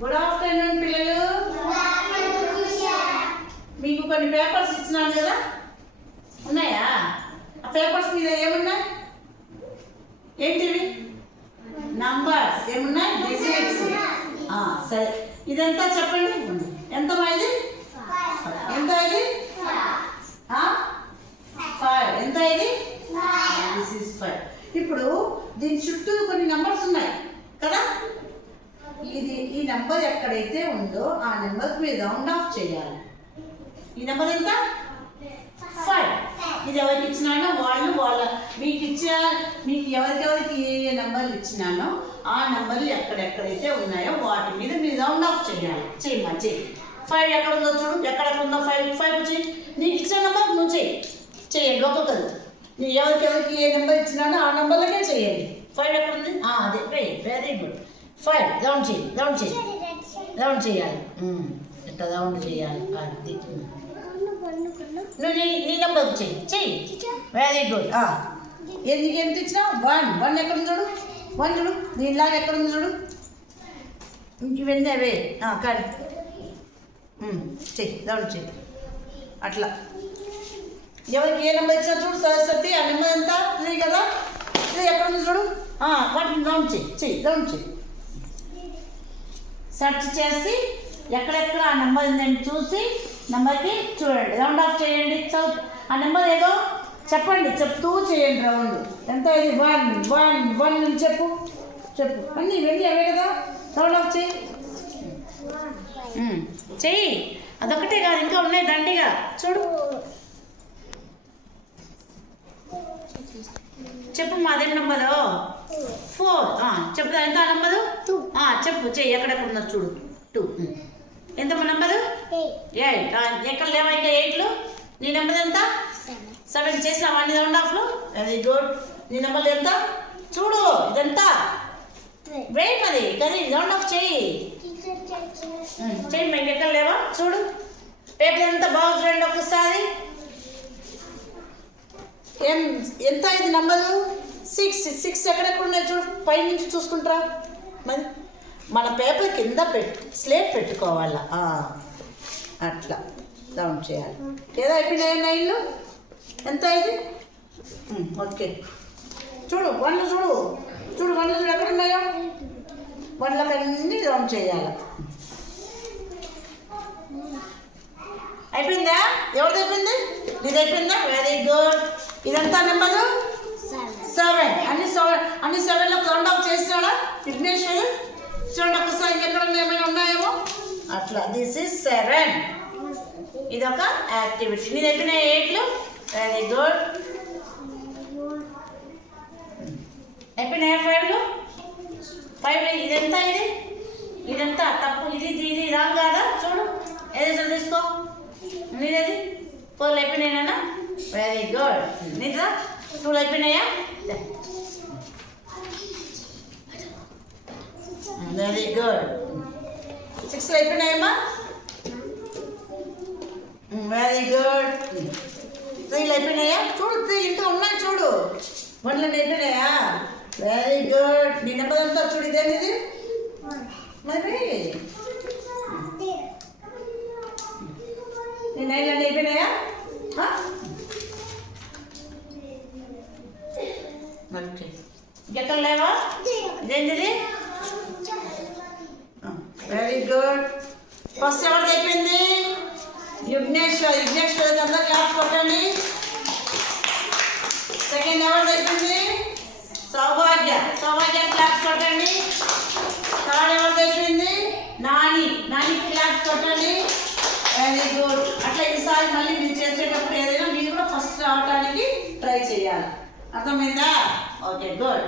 Good afternoon పిల్లలు. మీకు కొన్ని పేపర్స్ ఇచ్చినాను కదా, ఉన్నాయా? ఆ పేపర్స్ మీద ఏమున్నాయి? ఏంటివి? నంబర్స్ ఏమున్నాయి? డిజిట్స్. సరే, ఇదంతా చెప్పండి. ఎంత ఇది? ఎంత ఇది? 5. ఎంత ఇది? This is 5. ఇప్పుడు దీని చుట్టూ కొన్ని నంబర్స్ ఉన్నాయి కదా. ఈ నెంబర్ ఎక్కడైతే ఉందో ఆ నెంబర్కి మీరు రౌండ్ ఆఫ్ చేయాలి. ఈ నెంబర్ ఎంత? 5. ఇది ఎవరికి ఇచ్చినానో మీకు ఎవరికెవరికి ఏ నెంబర్లు ఇచ్చినానో ఆ నెంబర్లు ఎక్కడెక్కడైతే ఉన్నాయో వాటి మీద మీరు రౌండ్ ఆఫ్ చేయాలి. చెయ్యి. 5 ఎక్కడ ఉందో చూడు. ఎక్కడెక్కడ ఉందో 5 చెయ్యి. నీకు ఇచ్చిన నెంబర్ నువ్వు చేయండి. ఒక్కొక్కరు నీ ఎవరికి ఏ నెంబర్ ఇచ్చినానో ఆ నెంబర్లకే చేయండి. 5 ఎక్కడ ఉంది? అదే వెరీ గుడ్. 5 రౌండ్ చేయాలి. ఇట్లా రౌండ్ చేయాలి. అది నువ్వు నీ నెంబర్ చెయ్యి. Very good. నీకు ఎంత ఇచ్చినావు? 1 ఎక్కడ ఉంది చూడు. 1 చూడు. దీనిలాగా ఎక్కడ ఉంది చూడు. ఇంక ఇవన్నీ అవే కానీ చెయ్యి. రౌండ్ చెయ్యి. అట్లా ఎవరికి ఏ నెంబర్ ఇచ్చినా చూడు. సరస్వతి ఆ నెంబర్ ఎంత? 3 కదా. 3 ఎక్కడ ఉంది చూడు. వాటిని రౌండ్ చెయ్యి. సెర్చ్ చేసి ఎక్కడెక్కడ ఆ నెంబర్ ఉందని చూసి నెంబర్కి చూడండి. రౌండ్ ఆఫ్ చేయండి. ఆ నెంబర్ ఏదో చెప్పండి. చెప్తూ చేయండి రౌండ్. ఎంత ఇది? 1 అని చెప్పు. అన్నీ ఇవన్నీ అవే కదా. రౌండ్ ఆఫ్ చెయ్యి. అదొకటే కాదు, ఇంకా ఉన్నాయి దండిగా. చూడు. చెప్పు. మాదే నెంబరు 4. చెప్పు. ఎంత నెంబరు? 2. చెప్పు. చెయ్యి. ఎక్కడెక్కడ ఉన్నది చూడు. 2. ఎంత మా నెంబరు? 8. ఎక్కడ లేవా ఇంకా 8లు? నీ నెంబర్ ఎంత? 7 చేసినావా నీ రౌండ్ ఆఫ్లో? Very good. నీ నెంబర్ ఎంత చూడు. ఇదంతా వేయి మరి కానీ రౌండ్ ఆఫ్ చెయ్యి. మేము ఎక్కడ లేవా చూడు. పేపర్ ఎంత బాగా చూడండి ఒక్కసారి. ఎంత ఇది నెంబరు? 6 ఎక్కడెక్కడ ఉన్నాయి చూడు. పై నుంచి చూసుకుంటారా మరి. మన పేపర్ కింద స్లేట్ పెట్టుకోవాలా. అట్లా రౌండ్ చేయాలి. ఏదో అయిపోయినాయి 9లు. ఎంత ఇది? ఓకే. చూడు 1లు చూడు. 1లు చూడు ఎక్కడ ఉన్నాయో. 1లకు అన్నీ రౌండ్ చేయాలి. అయిపోయిందా? ఎవరిది అయిపోయింది? ఇది అయిపోయిందా? Very good. ఇదంతా నెంబరు 7. అన్ని 7లకు రౌండ్ ఆఫ్ చేసినాడా విఘ్నేశ్వరు? చూడండి ఒకసారి ఇంకెక్కడ ఏమైనా ఉన్నాయేమో. అట్లా దిస్ ఈజ్ 7. ఇదొక యాక్టివిటీ. నీది అయిపోయినాయి 8లు. Very good. అయిపోయినాయా 5లు? 5. ఇదంతా ఇదంతా తప్పు. ఇది రాంగ్ కాదా చూడు. ఏదో తీసుకో. నీదేది? 4లు అయిపోయినాయినా? Very good. నీదా 2లు అయిపోయినాయా? Very good. 6లు అయిపోయినాయమ్మా? Very good. 3లు అయిపోయినాయా? చూడు 3 ఇంకా ఉన్నాయి చూడు. 1లు అయిపోయినాయా? Very good. నీ నెంబర్ అంతా చూడు. ఇదేంటిది మరి? నీ 9లు అయిపోయినాయా? ఇంకెక్కడ లేవా? ఇదేంటిది? Very good. ఫస్ట్ ఎవరిది అయిపోయింది? విఘ్నేశ్వర్ అందరూ క్లాస్ కొట్టండి. సెకండ్ ఎవరిది అయిపోయింది? సౌభాగ్య క్లాస్ కొట్టండి. థర్డ్ ఎవరిది అయిపోయింది? నాని క్లాస్ కొట్టండి. Very good. అట్లా ఈసారి మళ్ళీ మీరు చేసేటప్పుడు ఏదైనా మీరు కూడా ఫస్ట్ రావడానికి ట్రై చేయాలి. అర్థమైందా? Okay good.